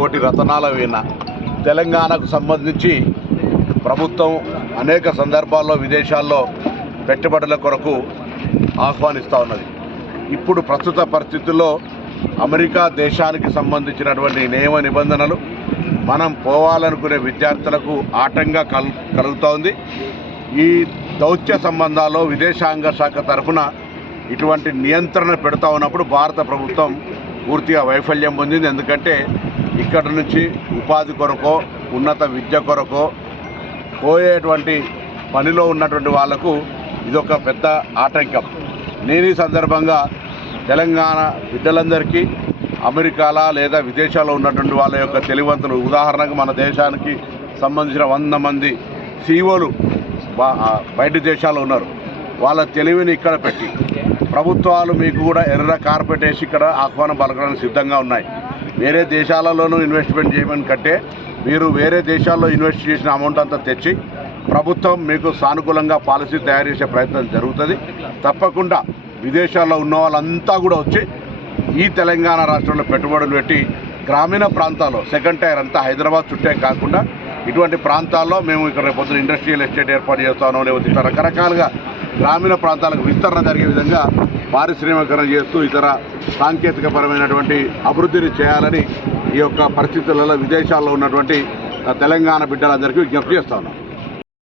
కోటి రతనాల వీణ. తెలంగాణకు సంబంధించి ప్రభుత్వం అనేక సందర్భాల్లో విదేశాల్లో పెట్టుబడుల కొరకు ఆహ్వానిస్తూ ఉన్నది. ఇప్పుడు ప్రస్తుత పరిస్థితుల్లో అమెరికా దేశానికి సంబంధించినటువంటి నియమ నిబంధనలు మనం పోవాలనుకునే విద్యార్థులకు ఆటంగా కల్ కలుగుతోంది ఈ దౌత్య సంబంధాల్లో విదేశాంగ శాఖ తరఫున ఇటువంటి నియంత్రణ పెడతా ఉన్నప్పుడు భారత ప్రభుత్వం పూర్తిగా వైఫల్యం పొందింది. ఎందుకంటే ఇక్కడ నుంచి ఉపాధి కొరకో ఉన్నత విద్య కొరకో పోయేటువంటి పనిలో ఉన్నటువంటి వాళ్ళకు ఇదొక పెద్ద ఆటంకం. నేను ఈ సందర్భంగా తెలంగాణ బిడ్డలందరికీ అమెరికాలా లేదా విదేశాల్లో ఉన్నటువంటి వాళ్ళ యొక్క తెలివంతులు ఉదాహరణకు మన దేశానికి సంబంధించిన వంద మంది సీఓలు బయట దేశాల్లో ఉన్నారు. వాళ్ళ తెలివిని ఇక్కడ పెట్టి ప్రభుత్వాలు మీకు కూడా ఎర్ర కార్పెట్ వేసి ఇక్కడ ఆహ్వానం పలకడానికి సిద్ధంగా ఉన్నాయి. వేరే దేశాలలోనూ ఇన్వెస్ట్మెంట్ చేయమని కంటే మీరు వేరే దేశాల్లో ఇన్వెస్ట్ చేసిన అమౌంట్ అంతా తెచ్చి ప్రభుత్వం మీకు సానుకూలంగా పాలసీ తయారు చేసే ప్రయత్నం జరుగుతుంది. తప్పకుండా విదేశాల్లో ఉన్న వాళ్ళంతా కూడా వచ్చి ఈ తెలంగాణ రాష్ట్రంలో పెట్టుబడులు పెట్టి గ్రామీణ ప్రాంతాల్లో సెకండ్ టైర్ అంతా హైదరాబాద్ చుట్టే కాకుండా ఇటువంటి ప్రాంతాల్లో మేము ఇక్కడ రేపు పొద్దున ఇండస్ట్రియల్ ఎస్టేట్ ఏర్పాటు చేస్తాను లేకపోతే ఇట్లా రకరకాలుగా గ్రామీణ ప్రాంతాలకు విస్తరణ జరిగే విధంగా పారిశ్రామికరణ చేస్తూ ఇతర సాంకేతికపరమైనటువంటి అభివృద్ధిని చేయాలని ఈ యొక్క పరిస్థితులలో విదేశాల్లో ఉన్నటువంటి తెలంగాణ బిడ్డలందరికీ విజ్ఞప్తి చేస్తా ఉన్నాం.